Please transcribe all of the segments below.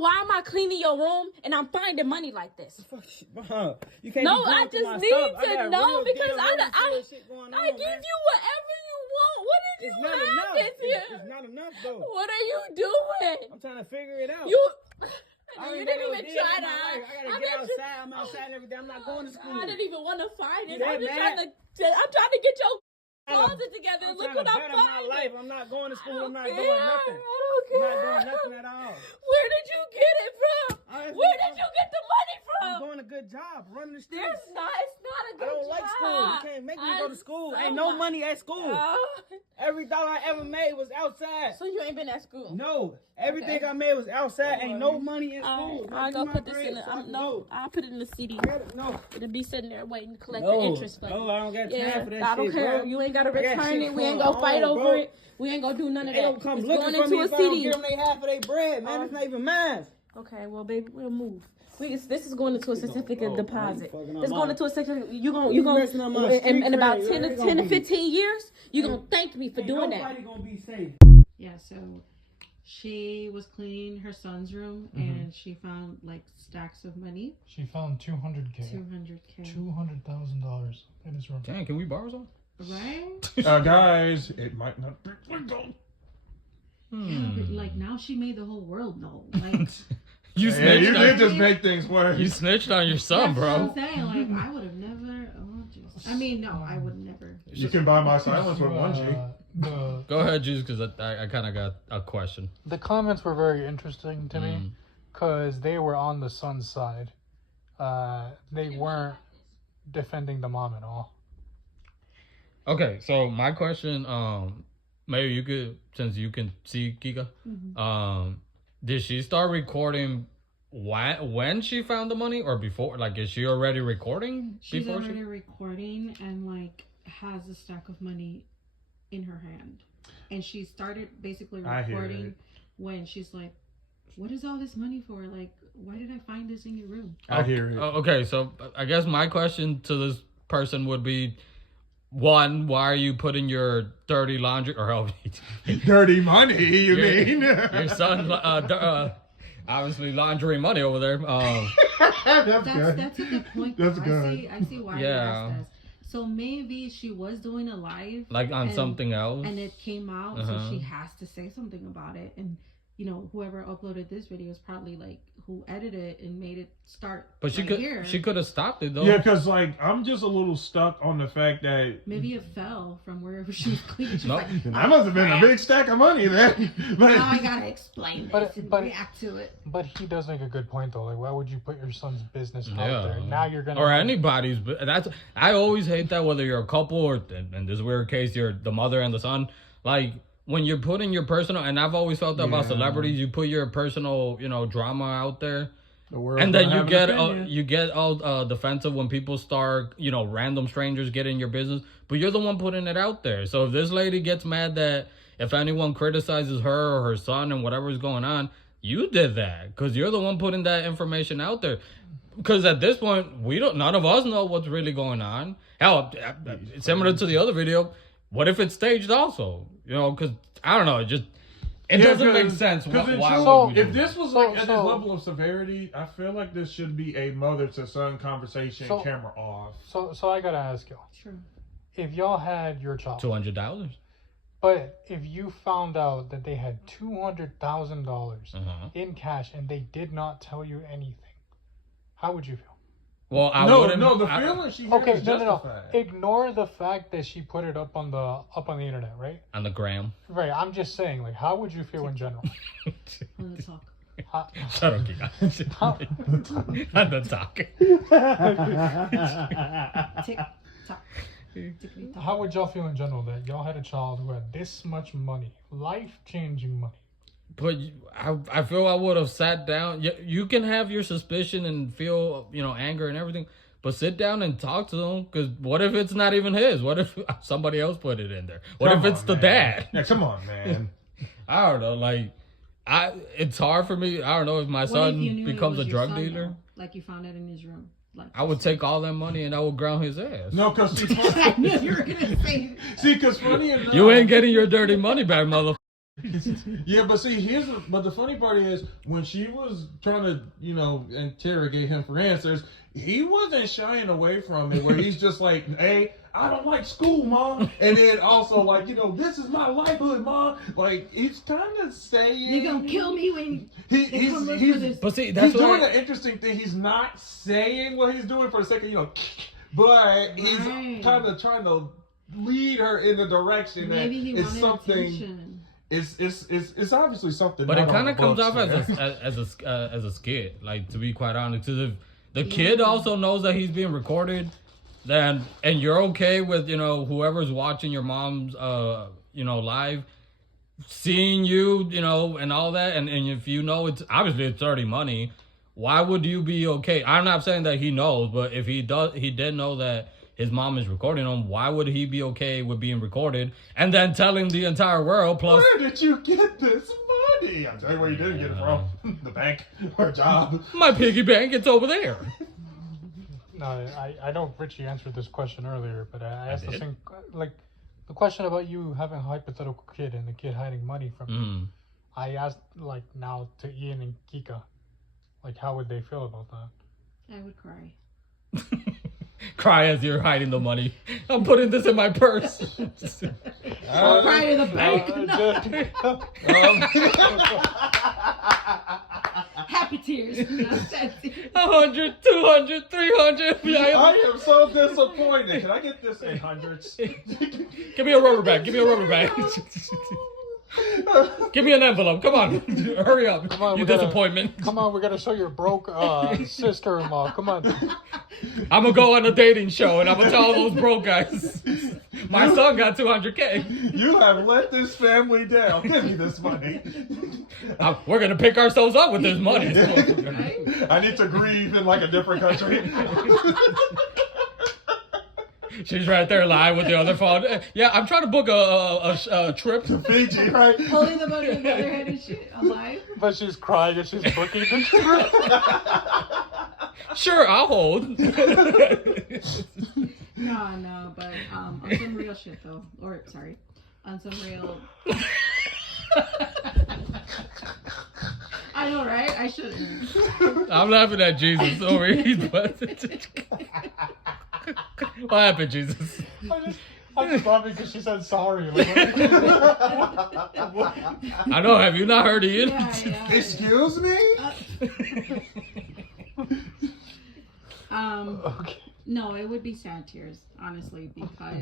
why am I cleaning your room and I'm finding money like this? You can't. No, I just need to know because I give you whatever you want. What did you have this year? It's not enough though. What are you doing? I'm trying to figure it out. You didn't even try to. I gotta get outside. I'm outside every day. I'm not going to school. I didn't even want to find it. You I'm just that trying to get your closet together. I'm Look trying what to I'm better my finding. life. I'm not going to school. I'm not I don't doing care. nothing. I don't I'm not care. doing nothing at all. Where did you get it from? Where did you get the money I'm from? doing a good job running the streets. It's not a good I don't job. like school. You can't make me go to school. So Ain't no money at school. much. Every dollar I ever made was outside. So you ain't been at school? No, everything I made was outside. Ain't no money in school. I'll go put this in the, I'll put it in the CD. No. It'll be sitting there waiting to collect the interest. No, I don't got time for that shit, I don't care. bro. You ain't gotta I got return shit it. We ain't going gonna fight on, over bro. it. We ain't gonna do none of They that. don't come It's looking going for me into if a I don't CD. give them their half of their bread, man. It's not even mine. Okay, well, baby, we'll move. This is going into a certificate of deposit. fucking up It's going my- into a certificate. You You messing up my gonna street in about cred, 10 they to gonna 10 to be- 15 years. You gonna thank me for doing that. Nobody gonna be safe. Yeah, so she was cleaning her son's room and she found like stacks of money. She found 200K. 200K. $200,000 in his room. Dang, can we borrow some? Right? Guys, it might not be legal. Yeah, but like now she made the whole world know. Like You Yeah, snitched you on did just make things worse. you snitched on your son, that's what bro. I'm saying. Like I would have never. I mean, no, I would never. You can buy my silence with 1G. Go ahead, Jesus, because I kind of got a question. The comments were very interesting to me because they were on the son's side. They weren't defending the mom at all. Okay, so my question, maybe you could, since you can see Kika, did she start recording when she found the money or before? Like, is she already recording She's before already recording and like has a stack of money in her hand, and she started basically I hear recording it. when she's like, "What is all this money for? Like, why did I find this in your room?" I hear it. Okay, so I guess my question to this person would be, one, why are you putting your dirty laundry or Dirty money, you mean? your son obviously laundering money over there? That's good. That's a good point. That's though. good. I see why you Yeah. asked us. So maybe she was doing a live, Like on and- something else? and it came out, so she has to say something about it. And you know, whoever uploaded this video is probably like who edited it and made it start. But she here. she could have stopped it though. Yeah, because like I'm just a little stuck on the fact that Maybe it fell from wherever she was cleaning. She's No. like, that must have been a big stack of money then. But now I gotta explain this But- and but- react to it. But he does make a good point though. Like, why would you put your son's business Yeah. out there? Now you're gonna Or anybody's. But that's, I always hate that, whether you're a couple or in this weird case you're the mother and the son. Like when you're putting your personal, and I've always felt that about Yeah. celebrities, you put your personal, drama out there, the world and then gonna you have get all defensive when people start, random strangers get in your business, but you're the one putting it out there. So if this lady gets mad that if anyone criticizes her or her son and whatever's going on, you did that because you're the one putting that information out there. Because at this point, none of us know what's really going on. Hell, similar to the other video, what if it's staged also? Because I don't know, it doesn't make sense. Why would we do if this was like at this so- level of severity, I feel like this should be a mother to son conversation, So- camera off. So I gotta ask y'all, True. if y'all had your child, $200? but if you found out that they had $200,000 Uh-huh. in cash and they did not tell you anything, how would you feel? Well, I No, wouldn't. the feeling she had Okay, is no. justified. Ignore the fact that she put it up on the internet, right? On the gram. Right. I'm just saying, like, how would you feel in general? On the talk. Shut up, Kika. On the talk. Tick tock. Tickety tock. How would y'all feel in general that y'all had a child who had this much money, life-changing money? But I feel I would have sat down. You can have your suspicion and feel, anger and everything, but sit down and talk to them. Because what if it's not even his? What if somebody else put it in there? What Come if it's on, the man. dad? Yeah, come on, man. I don't know. Like, it's hard for me. I don't know if my What son if you knew it becomes a was your drug son, dealer. though? Like you found it in his room. Like I would take all that money and I would ground his ass. No, because I knew you were gonna say. see, because funny enough, You ain't getting your dirty money back, motherfucker. Yeah, but see, but the funny part is when she was trying to, interrogate him for answers, he wasn't shying away from it. Where he's just like, "Hey, I don't like school, Mom," and then also like, "This is my livelihood, Mom." Like he's kind of saying, "You're gonna kill me when he's But see, that's he's doing an interesting thing. He's not saying what he's doing for a second, but he's kind of trying to lead her in the direction that it's something. Attention. It's obviously something. But it kind of comes off as a skit. Like, to be quite honest, because if the kid also knows that he's being recorded, then and you're okay with whoever's watching your mom's live, seeing you and all that, and if it's obviously it's dirty money, why would you be okay? I'm not saying that he knows, but if he did know that his mom is recording him, why would he be okay with being recorded and then telling the entire world? Plus, where did you get this money? I'll tell you where you didn't get it from. The bank or job. My piggy bank, it's over there. No, I know Richie answered this question earlier, but I asked the same, like, the question about you having a hypothetical kid and the kid hiding money from you. I asked, like, now to Ian and Kika, like, how would they feel about that? I would cry. Cry as you're hiding the money. I'm putting this in my purse. Cry in the bank. Happy tears. 100, 200, 300. I am so disappointed. Can I get this in hundreds? Give me a rubber band. Give me a rubber band. Give me an envelope. Come on. Hurry up. Come on, disappointment. Come on, we gotta show your broke sister-in-law. Come on. I'm gonna go on a dating show and I'm gonna tell all those broke guys. My son got $200K. You have let this family down. Give me this money. We're gonna pick ourselves up with this money. I need to grieve in like a different country. She's right there live with the other phone. Yeah, I'm trying to book a trip to Fiji, right? Holding the money above her head and shit, alive. But she's crying and she's booking the trip. Sure, I'll hold. No, but on some real shit though, on some real. I know, right? I shouldn't. I'm laughing at Jesus over here. What happened, Jesus? I'm just laughing because she said sorry. I know. Have you not heard Ian? Yeah. Excuse me? Okay. No, it would be sad tears, honestly, because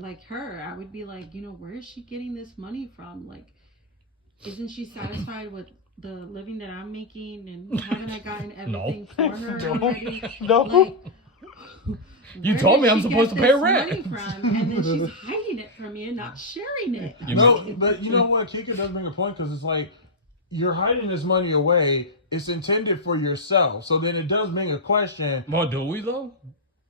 like her, I would be like, where is she getting this money from? Like, isn't she satisfied with the living that I'm making, and haven't I gotten everything for her already? No. Like, you told me I'm supposed to pay rent. From? And then she's hiding it from me and not sharing it. But you know what? Kika does bring a point, because it's like, you're hiding this money away. It's intended for yourself. So then it does bring a question. Well, do we though?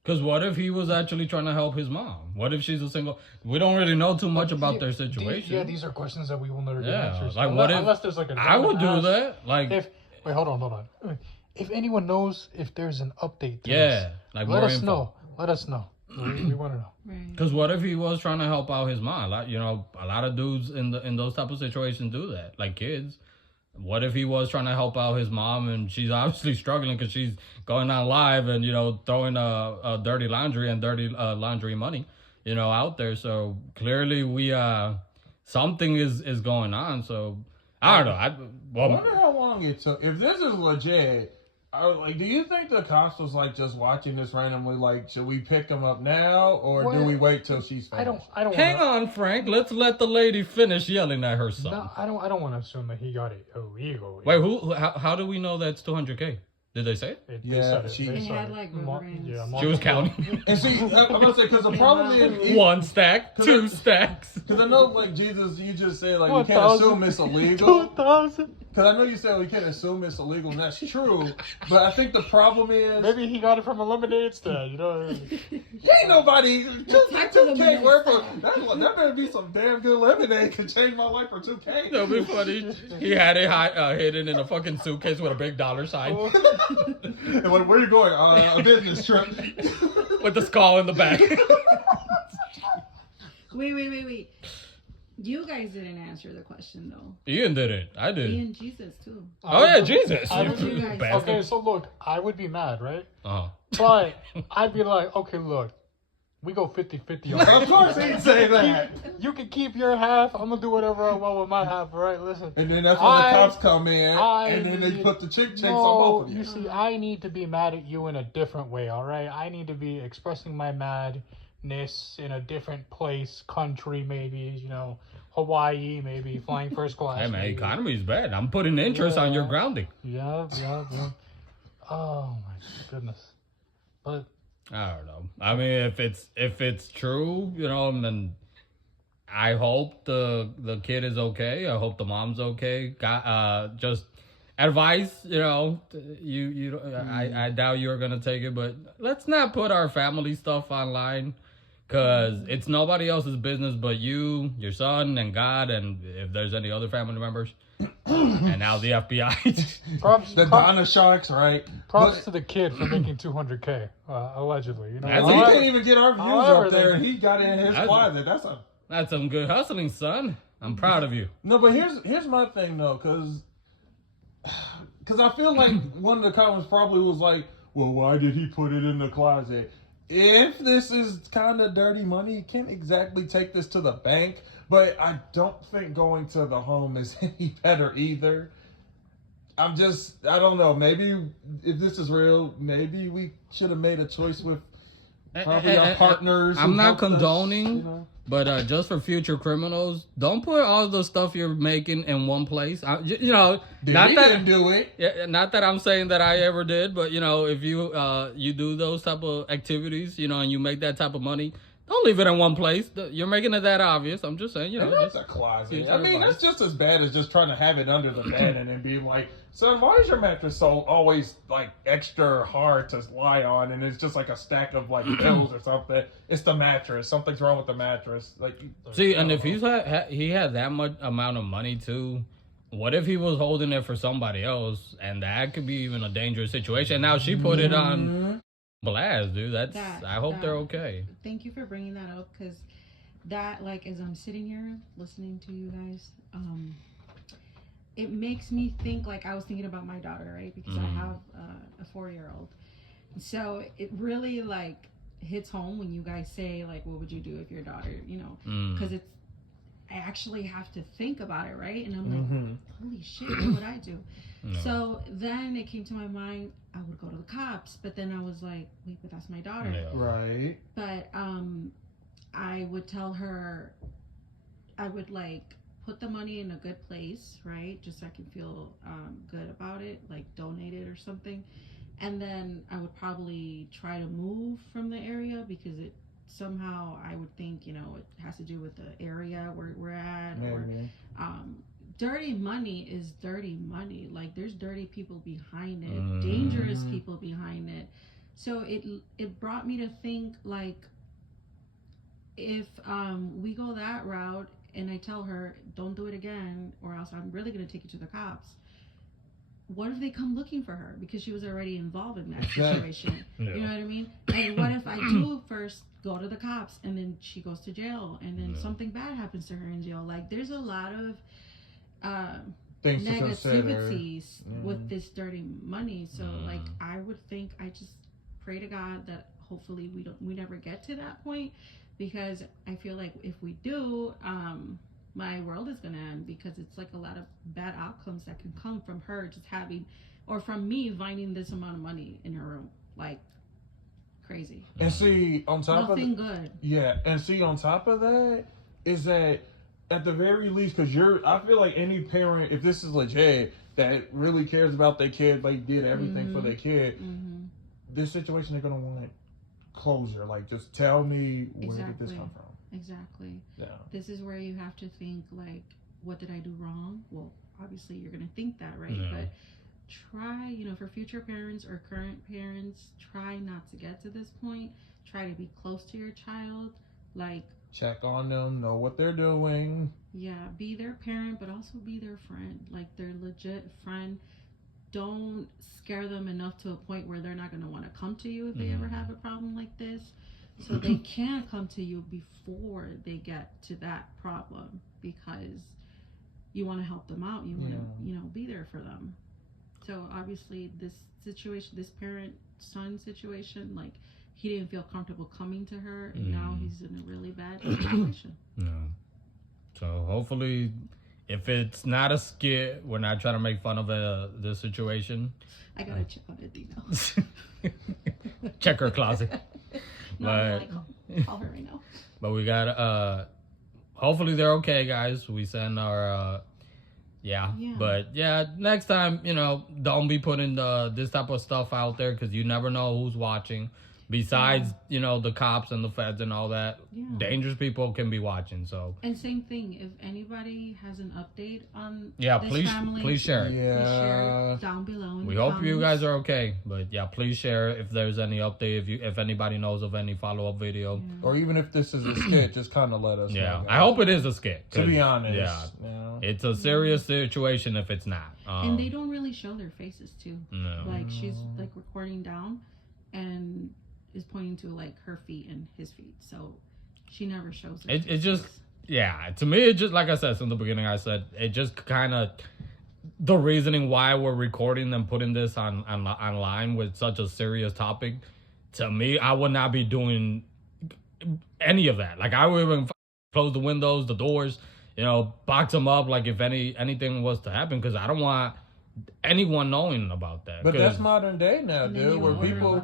Because what if he was actually trying to help his mom? What if she's a single? We don't really know too much about their situation. These are questions that we will never get answers. Like, what if? Unless there's like I would do that. Like, wait, hold on. If anyone knows if there's an update to yeah, this, like let us info. know. Let us know. We want to know. Because what if he was trying to help out his mom? Like, a lot of dudes in those type of situations do that. Like kids. What if he was trying to help out his mom and she's obviously struggling because she's going on live and, throwing a dirty laundry and dirty laundry money, out there. So clearly something is going on. So I don't know. I wonder how long it took. If this is legit, do you think the cops was like just watching this randomly? Like, should we pick him up now or do we wait till she's finished? I don't. Hang on, Frank. Let's let the lady finish yelling at her son. No, I don't want to assume that he got it illegal. Wait, how do we know that's $200K? Did they say it? She had like she was counting. And see, I'm about to say, because the problem is 1 stack, 2 stacks. Because I know, like Jesus, you just said like you can't assume it's illegal. 2,000. Because I know you said we can't assume it's illegal, and that's true. But I think the problem is maybe he got it from a lemonade stand. Ain't nobody 2K worth of that better be some damn good lemonade can change my life for 2K. That'd be funny. He had it hidden in a fucking suitcase with a big dollar sign. And where you going? A business trip. With the skull in the back. Wait. You guys didn't answer the question though. Ian didn't. I did. Ian, Jesus too. Oh yeah, Jesus. Okay, so look, I would be mad, right? Uh-huh. But I'd be like, okay, look, we go 50-50 on Of course he'd say that. You can keep your half. I'm gonna do whatever I want with my half. All right, listen. And then that's when the cops come in, and then they put the chicks on both of you. You see, I need to be mad at you in a different way. All right, I need to be expressing my madness in a different place, country, maybe. You know, Hawaii, maybe flying first class. Hey man, maybe. Economy's bad. I'm putting interest on your grounding. Yeah. Oh my goodness. But I don't know. I mean, if it's true, you know, then I hope the kid is okay. I hope the mom's okay. Just advice, you know, I doubt you're gonna take it, but let's not put our family stuff online, because it's nobody else's business but you, your son, and God, and if there's any other family members. And now the FBI. props Donna Sharks, right? Props to the kid for making $200K, allegedly. You know, He can't even get our views up there, and he got in his closet. That's some good hustling, son. I'm proud of you. No, but here's my thing though, because I feel like one of the comments probably was like, well, why did he put it in the closet? If this is kind of dirty money, you can't exactly take this to the bank. But I don't think going to the home is any better either. I don't know. Maybe if this is real, maybe we should have made a choice with probably our partners. I'm not condoning, you know? But just for future criminals, don't put all the stuff you're making in one place. You know, didn't do it. Yeah, not that I'm saying that I ever did, but you know, if you you do those type of activities, you know, and you make that type of money, don't leave it in one place. You're making it that obvious. I'm just saying, you know. That's a closet. I mean, that's just as bad as just trying to have it under the bed and then being like, son, why is your mattress so always like extra hard to lie on? And it's just like a stack of like pills or something. It's the mattress. Something's wrong with the mattress. Like, see, and if he had that much amount of money too, what if he was holding it for somebody else, and that could be even a dangerous situation? Now she put it on blast, dude. I hope they're okay. Thank you for bringing that up, because that, like, as I'm sitting here listening to you guys, it makes me think, like, I was thinking about my daughter, right? Because I have a 4-year-old. So it really, like, hits home when you guys say, like, what would you do if your daughter, you know? Because I actually have to think about it, right? And I'm like, holy shit, what would I do? No. So then it came to my mind, I would go to the cops. But then I was like, wait, but that's my daughter. Yeah. Right. But I would tell her, I would, like, put the money in a good place, right? Just so I can feel good about it, like donate it or something. And then I would probably try to move from the area, because it somehow, I would think, you know, it has to do with the area where we're at. Or dirty money is dirty money. Like, there's dirty people behind it, dangerous people behind it. So it brought me to think, like, if we go that route and I tell her, don't do it again, or else I'm really going to take you to the cops. What if they come looking for her because she was already involved in that situation? Yeah. You know what I mean? And what if I do first go to the cops, and then she goes to jail, and then something bad happens to her in jail? Like, there's a lot of negativities with this dirty money. So like, I would think, I just pray to God that hopefully we never get to that point, because I feel like if we do, my world is gonna end, because it's like a lot of bad outcomes that can come from her just having, or from me finding this amount of money in her room, like crazy. And see, on top nothing of good. Yeah, and see, on top of that is that at the very least, because I feel like any parent, if this is legit, that really cares about their kid, like did everything for their kid, this situation they're gonna want closure. Like, just tell me where did this come from? Exactly. Yeah. This is where you have to think, like, what did I do wrong? Well, obviously you're going to think that, right? Yeah. But try, you know, for future parents or current parents, try not to get to this point. Try to be close to your child. Like, check on them, know what they're doing. Yeah, be their parent, but also be their friend. Like, their legit friend. Don't scare them enough to a point where they're not going to want to come to you if they ever have a problem like this. So they can't come to you before they get to that problem because you want to help them out. You want to, be there for them. So obviously this situation, this parent-son situation, like he didn't feel comfortable coming to her, and now he's in a really bad situation. No. So hopefully, if it's not a skit, we're not trying to make fun of the situation. I gotta check on it, Dino. Check her closet. No, call her right now. But we got hopefully they're okay, guys. We send our yeah. But yeah, next time, don't be putting this type of stuff out there because you never know who's watching. Besides, the cops and the feds and all that, dangerous people can be watching. So. And same thing. If anybody has an update on this family, please share it. Please share it down below. We hope you guys are okay. But yeah, please share if there's any update. If anybody knows of any follow-up video, or even if this is a skit, just kind of let us know. Yeah, I hope it is a skit. To be honest, it's a serious situation if it's not. And they don't really show their faces too. No. Like she's like recording down, and is pointing to like her feet and his feet, so she never shows it. It just, to me, it just, like I said from the beginning, I said it just kind of the reasoning why we're recording and putting this online with such a serious topic. To me, I would not be doing any of that. Like I would even close the windows, the doors, box them up. Like if anything was to happen, because I don't want anyone knowing about that. But that's modern day now, dude, where people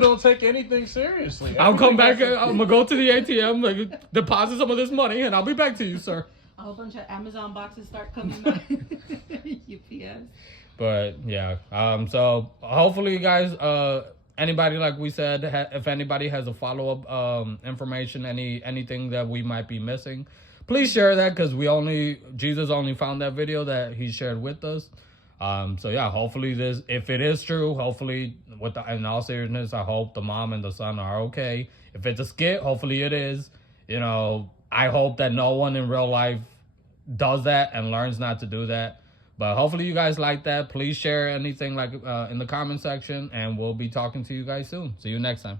don't take anything seriously. I'll come back. I'm gonna go to the ATM, deposit some of this money, and I'll be back to you, sir. A whole bunch of Amazon boxes start coming back. UPS. But yeah, so hopefully you guys, anybody, like we said, if anybody has a follow-up information, anything that we might be missing, please share that, because Jesus only found that video that he shared with us. So yeah, hopefully if it is true, hopefully in all seriousness, I hope the mom and the son are okay. If it's a skit, hopefully it is. I hope that no one in real life does that and learns not to do that. But hopefully you guys like that. Please share anything in the comment section, and we'll be talking to you guys soon. See you next time.